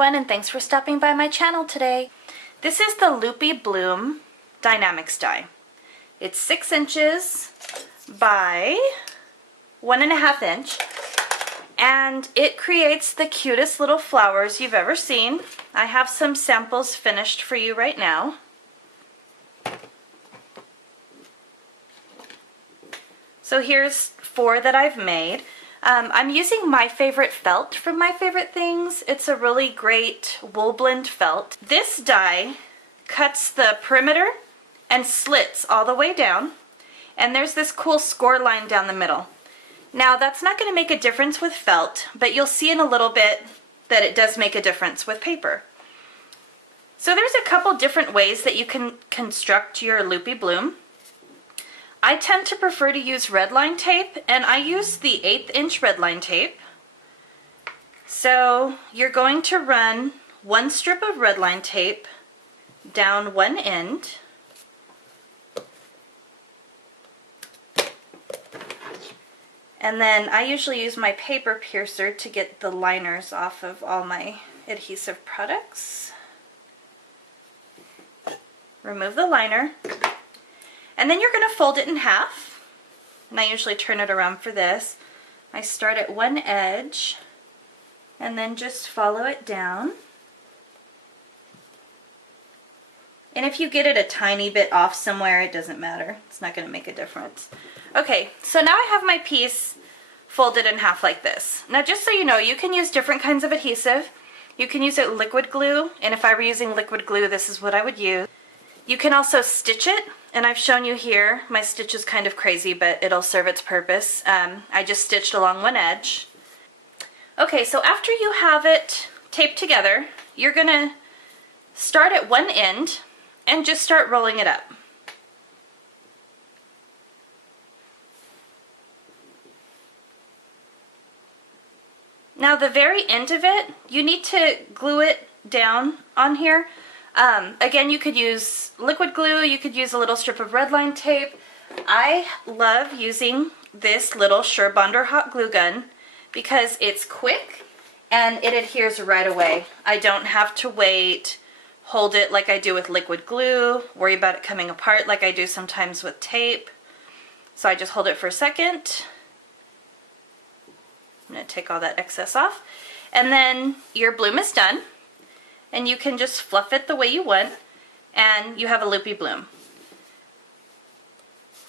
everyone, and thanks for stopping by my channel today. This is the Loopy Bloom Die-namics die. It's 6 inches by 1.5 inch, and it creates the cutest little flowers you've ever seen. I have some samples finished for you right now. So here's 4 that I've made. I'm using My Favorite felt from My Favorite Things. It's a really great wool blend felt. This die cuts the perimeter and slits all the way down, and there's this cool score line down the middle. Now that's not going to make a difference with felt, but you'll see in a little bit that it does make a difference with paper. So there's a couple different ways that you can construct your Loopy Bloom. I tend to prefer to use red line tape, and I use the 1/8 inch red line tape. So you're going to run 1 strip of red line tape down one end, and then I usually use my paper piercer to get the liners off of all my adhesive products. Remove the liner. And then you're going to fold it in half, and I usually turn it around for this. I start at one edge and then just follow it down. And if you get it a tiny bit off somewhere, it doesn't matter. It's not going to make a difference. Okay, so now I have my piece folded in half like this. Now just so you know, you can use different kinds of adhesive. You can use it liquid glue, and if I were using liquid glue, this is what I would use. You can also stitch it, and I've shown you here. My stitch is kind of crazy, but it'll serve its purpose. I just stitched along one edge. Okay, so after you have it taped together, you're going to start at one end and just start rolling it up. Now the very end of it, you need to glue it down on here. Again, you could use liquid glue, you could use a little strip of red line tape. I love using this little Sure Bonder hot glue gun because it's quick and it adheres right away. I don't have to wait, hold it like I do with liquid glue, worry about it coming apart like I do sometimes with tape. So I just hold it for a second. I'm going to take all that excess off. And then your bloom is done. And you can just fluff it the way you want, and you have a Loopy Bloom.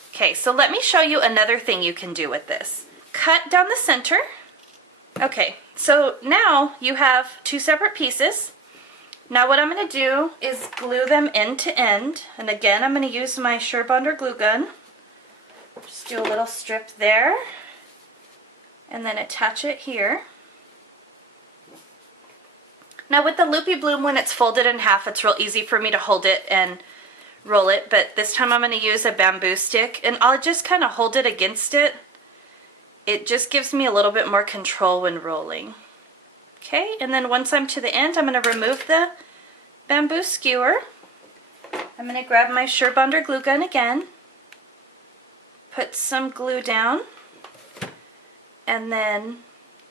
Okay, so let me show you another thing you can do with this. Cut down the center. Okay, so now you have 2 separate pieces. Now what I'm going to do is glue them end to end, and again I'm going to use my Sure Bonder glue gun. Just do a little strip there, and then attach it here. Now with the Loopy Bloom, when it's folded in half, it's real easy for me to hold it and roll it, but this time I'm going to use a bamboo stick, and I'll just kind of hold it against it. It just gives me a little bit more control when rolling. Okay, and then once I'm to the end, I'm going to remove the bamboo skewer. I'm going to grab my Sure Bonder glue gun again, put some glue down, and then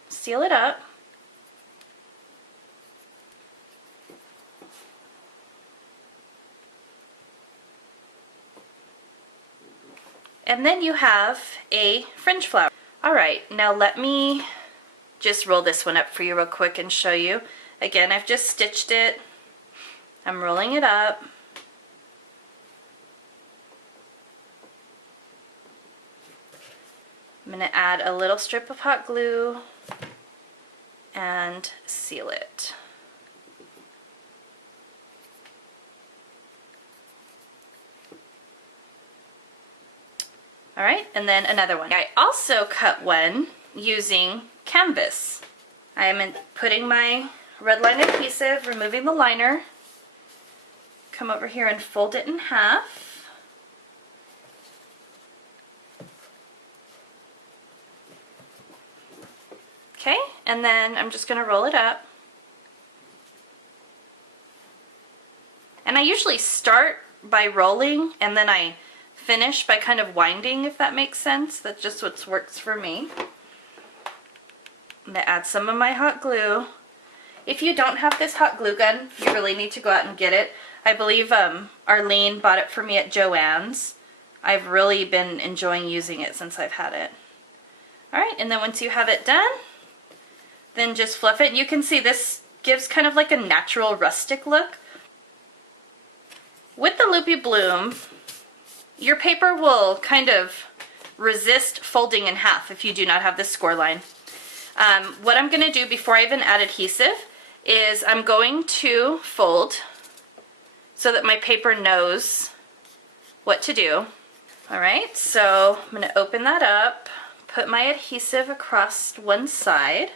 seal it up. And then you have a fringe flower. Alright, now let me just roll this one up for you real quick and show you. Again, I've just stitched it. I'm rolling it up. I'm going to add a little strip of hot glue and seal it. Alright, and then another one. I also cut one using canvas. I am putting my red line adhesive, removing the liner, come over here and fold it in half. Okay, and then I'm just going to roll it up. And I usually start by rolling and then I finish by kind of winding, if that makes sense. That's just what works for me. I'm going to add some of my hot glue. If you don't have this hot glue gun, you really need to go out and get it. I believe Arlene bought it for me at Joann's. I've really been enjoying using it since I've had it. Alright, and then once you have it done, then just fluff it. You can see this gives kind of like a natural rustic look. With the Loopy Bloom, your paper will kind of resist folding in half if you do not have this score line. What I'm going to do before I even add adhesive is I'm going to fold so that my paper knows what to do. Alright, so I'm going to open that up, put my adhesive across one side,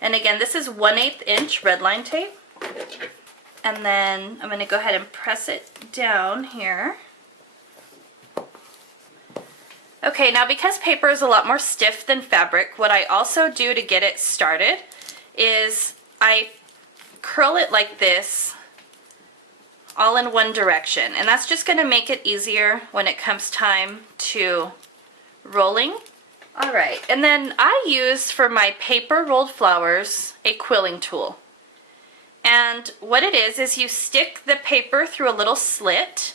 and again this is 1/8 inch red line tape, and then I'm going to go ahead and press it down here. Okay, now because paper is a lot more stiff than fabric, what I also do to get it started is I curl it like this all in one direction, and that's just going to make it easier when it comes time to rolling. Alright, and then I use for my paper rolled flowers a quilling tool. And what it is you stick the paper through a little slit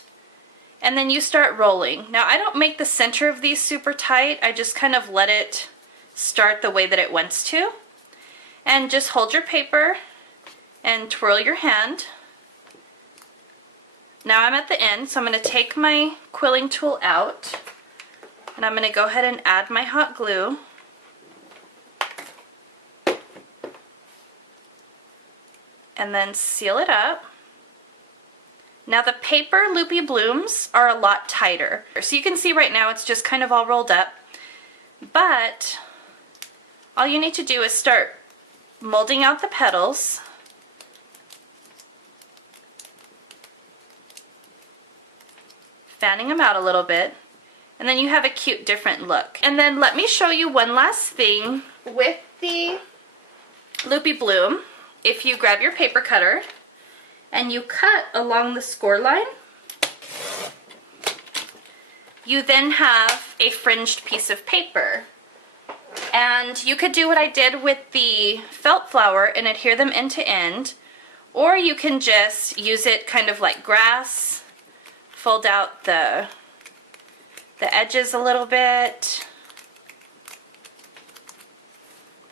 and then you start rolling. Now I don't make the center of these super tight, I just kind of let it start the way that it wants to. And just hold your paper and twirl your hand. Now I'm at the end, so I'm going to take my quilling tool out and I'm going to go ahead and add my hot glue. And then seal it up. Now the paper Loopy Blooms are a lot tighter. So you can see right now it's just kind of all rolled up. But all you need to do is start molding out the petals. Fanning them out a little bit, and then you have a cute different look. And then let me show you one last thing with the Loopy Bloom. If you grab your paper cutter and you cut along the score line, you then have a fringed piece of paper. And you could do what I did with the felt flower and adhere them end to end, or you can just use it kind of like grass. Fold out the edges a little bit,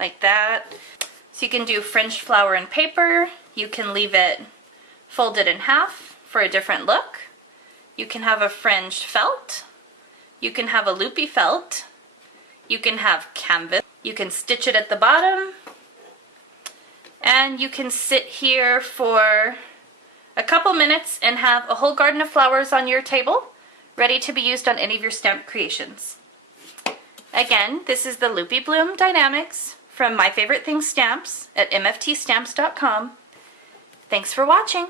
like that. So you can do fringed flower and paper, you can leave it folded in half for a different look, you can have a fringed felt, you can have a loopy felt, you can have canvas, you can stitch it at the bottom, and you can sit here for a couple minutes and have a whole garden of flowers on your table, ready to be used on any of your stamp creations. Again, this is the Loopy Bloom Die-namics from My Favorite Things Stamps at mftstamps.com. Thanks for watching.